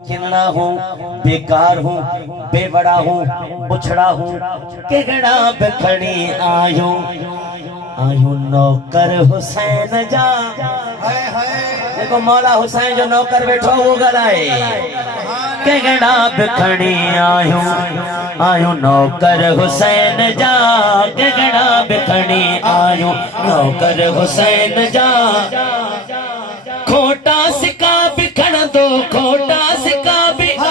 किनड़ा हूँ, बेकार हूँ, बेवड़ा हूँ, बुछड़ा हूँ, केगड़ा बिखड़ी आयूं आयूं नौकर हुसैन जा। देखो मौला हुसैन जो नौकर बैठो वो गलाए केगड़ा बिखड़ी आयूं आयूं नौकर हुसैन जा, केगड़ा बिखड़ी आयूं नौकर हुसैन जा। खोटा सिक्का बिखड़ दो, खोटा सिक्का बिखड़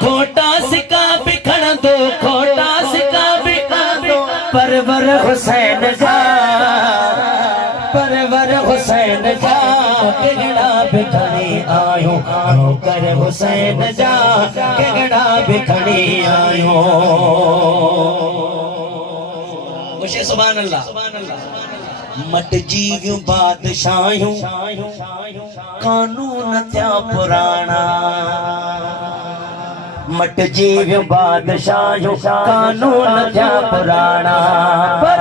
दो, खोटा सिक्का बिखड़ दो, परवर हुसैन जा, परवर हुसैन जा, केगड़ा बिखड़ी आयूं नौकर हुसैन जा, केगड़ा बिखड़ी आयूं। मुझे सुभान अल्लाह। मट जीवियूं बादशाहियूं कानून थिया पुराना, मट जीवियूं बादशाहियूं कानून थिया पुराना। पर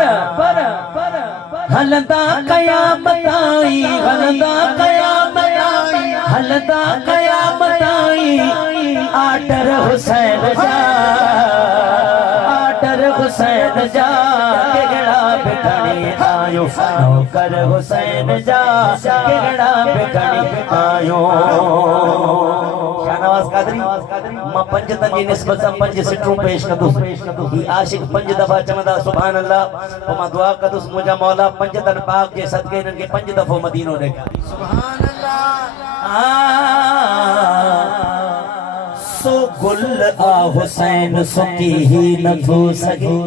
हलंदा क़यामत आई, हलंदा क़यामत आई, हलंदा क़यामत आई, आडर हुसैन जा, आडर हुसैन जा, केगड़ा बिखड़ी आयूं नौकर हुसैन जा, केगड़ा बिखड़ी आयूं। शाहनवाज कादरी मां पंज तन जी निस्बत सां पंज सिटरूं पेश कंदुसि। ही आशिक पंज दफ़ा चवंदा सुभान अल्लाह, पोइ मां दुआ कंदुसि मुंहिंजा मौला पंज तन पाक जे सदके हिननि खे पंज दफ़ो मदीनो ॾेखारे। सुभान अल्लाह। सो गुल आ हुसैन सुकी ही नथो सघे,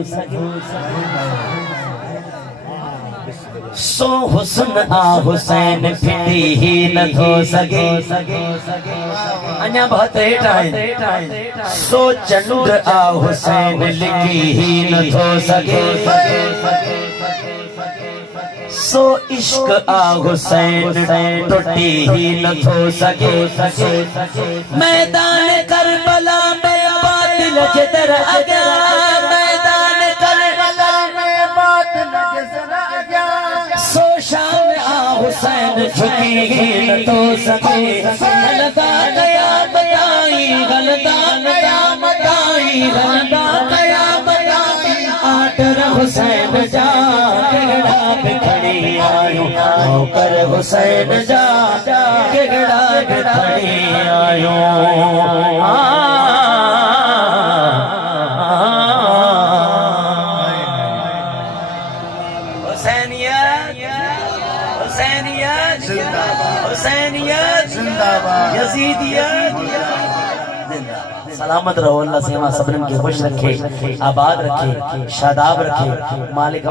सो हुस्न आ हुसैन फिटी ही नथो सघे। अञा बहुत हेठ आहे। सो चंड आ हुसैन लिकी ही नथो सघे, सो इश्क आ हुसैन टुटी ही नथो सघे। मैदान करबला में बातिल जे दर अॻियां, मैदान करबला में बातिल जे दर अॻियां, सो शान आ हुसैन झुकी ही नथो सघे। हलंदा क़यामत आई, हलंदा क़यामत आई, हलंदा क़यामत आई, आडर हुसैन जा, केगड़ा बिखड़ी आयूं नौकर हुसैन जा, केगड़ा बिखड़ी आयूं। हुसैनियत हुसैनियत जिंदाबाद, यजीदियत जिंदाबाद। सलामत रहो, अल्लाह से सब्रन के खुश रखे, आबाद रखे, शादाब रखे। मालिक